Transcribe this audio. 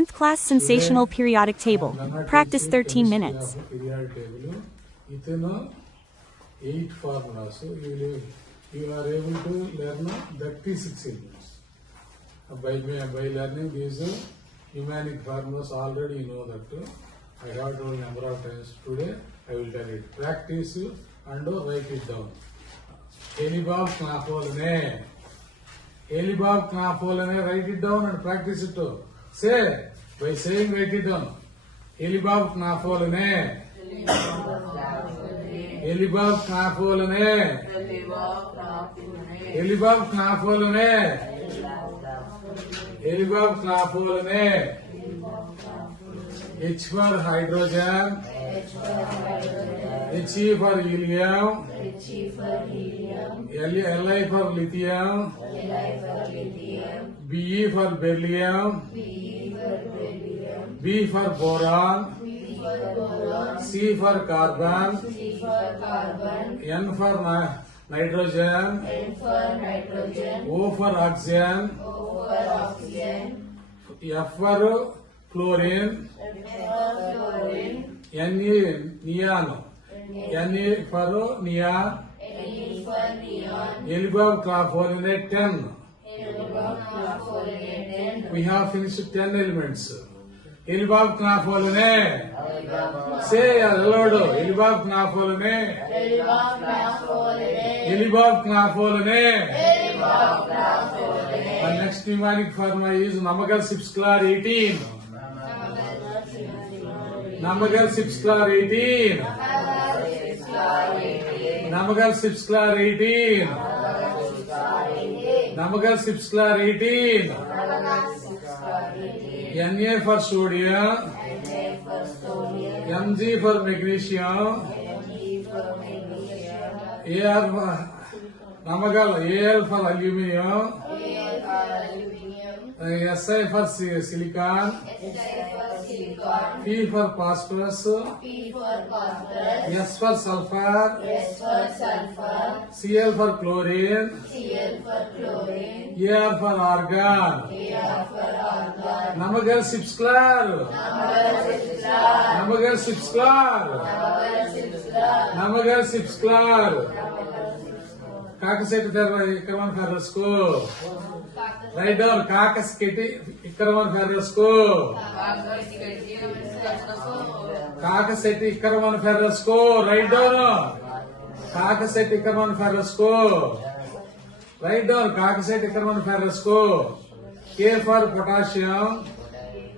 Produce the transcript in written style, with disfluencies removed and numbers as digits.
10th class sensational periodic table. Practice 13 minutes. Periodic table. Within 8 formulas. You are able to learn 36 elements. By learning these numeric formulas, already you know that. I have told number of times today. I will tell it. Practice and write it down. Elibab Knafolane. Elibab Knafolane. Write it down and practice it too. Say, by saying write it down. Elibab Knafolane. Elibab Knafolane. Elibab Knafolane. Elibab Knafolane. H for hydrogen. He for helium. Li for lithium. Be for beryllium. B for boron. C for carbon. N for nitrogen. O for oxygen. F for chlorine. Neon. Ne for neon. Elibab Knafolane 10. We have finished 10 elements. Elibab Knafolane. Say aloud. Elibab Knafolane. Elibab Knafolane. The next mnemonic formula is Namagal Sipsklar 18. Namagal Sipsklar 18. Namagal Sipsklar 18. Namagal Sipsklar 18. Na for sodium. Mg for magnesium. Ar for Namagal. Al for aluminium. Si for silicon. P for phosphorus. S for sulfur. Cl for chlorine. Ar for argon. Namagal Sipsklar. Namagal Sipsklar. Namagal Sipsklar. Kakaseti Ikaraman Ferrasco. Write down Kakaseti Ikaraman Ferrasco. Kakaseti Ikaraman Ferrasco. Write down Kakaseti Ikaraman Ferrasco. Write down Kakaseti Ikaraman Ferrasco. K for potassium.